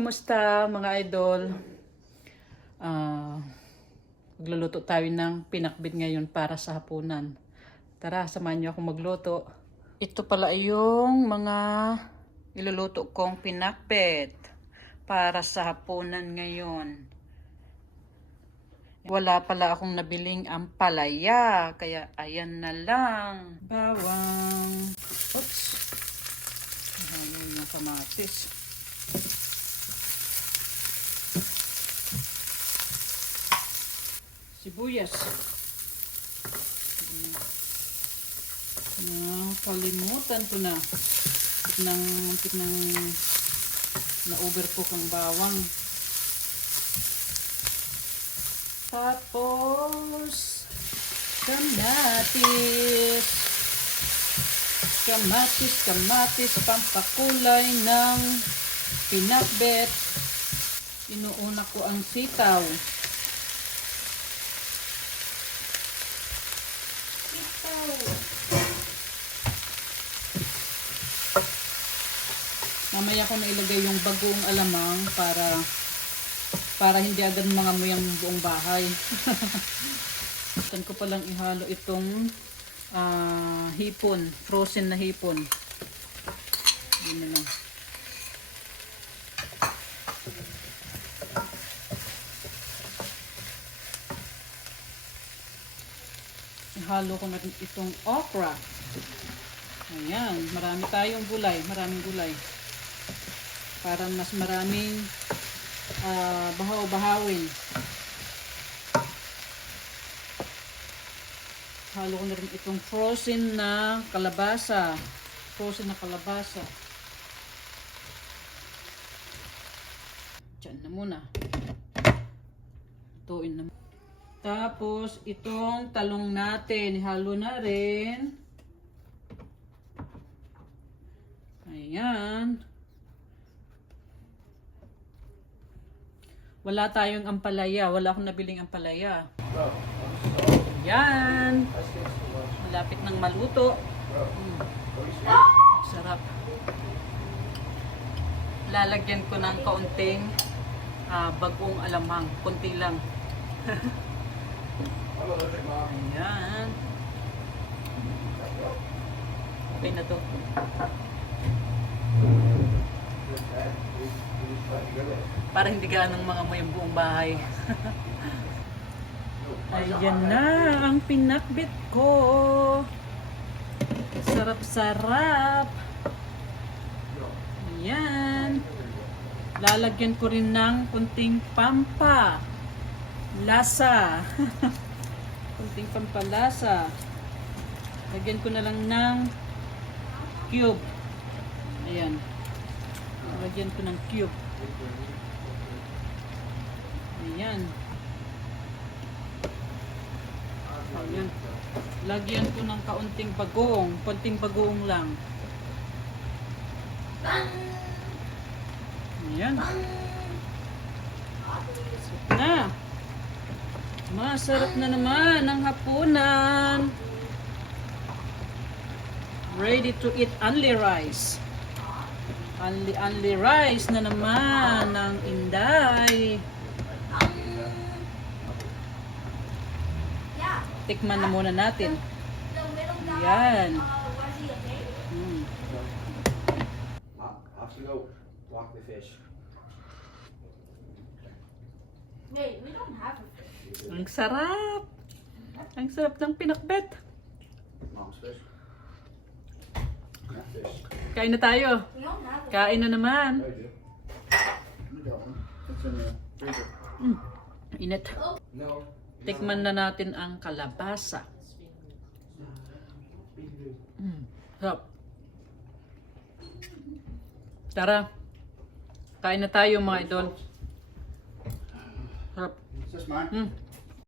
Kumusta mga idol? Magluluto tayo ng pinakbit ngayon para sa hapunan. Tara, samahan niyo ako magluto. Ito pala yung mga iluluto kong pinakbit para sa hapunan ngayon. Wala pala akong nabiling ampalaya, kaya ayan na lang. Bawang. Oops. Ayan yung kamatis. Sibuyas. Kalimutan ko na. Muntik nang na-overcook ang bawang. Tapos, kamatis. Kamatis, pampakulay ng pinakbet. Inuuna ko ang sitaw. Mamaya ko na ilagay yung bagoong alamang para hindi agad mangamoy ang buong bahay. Saan ko palang ihalo itong hipon, frozen na hipon. Yun na lang. Ihalo ko na rin itong okra. Ayan, marami tayong gulay, maraming gulay. Para mas maraming bahaw-bahawin. Halo ko na rin itong frozen na kalabasa. Diyan na muna. Tuin na. Tapos itong talong natin, ihalo na rin. Ayan. Wala tayong ampalaya. Wala akong nabiling ampalaya. Yan. Malapit nang maluto. Sarap. Lalagyan ko ng kaunting bagong alamang. Kunti lang. Ayan. Okay na to. Para hindi ganang mga mo yung buong bahay. Ayan na ang pinakbit ko. Sarap-sarap. Ayan. Lalagyan ko rin ng kunting pampalasa. Kunting pampalasa. Lagyan ko na lang ng cube. Ayan. Lagyan ko ng cube. Ayan. Ayan. Lagyan ko ng kaunting bagoong. Konting bagoong lang. Ayan. Sarap na. Masarap na naman ang hapunan. Ready to eat only rice. Only rice na naman ng Inday. Tikman na muna natin. Yan. Walk the fish. Wait, we don't have a fish. Ang sarap. Ang sarap ng pinakbet. Mom's fish. Not fish. Kain na tayo. We don't have a Kain na naman. I do. You got one. It's in the freezer. Init. No. Tikman na natin ang kalabasa. Sarap. Tara. Kain na tayo mga idol. Sarap. Is this mine?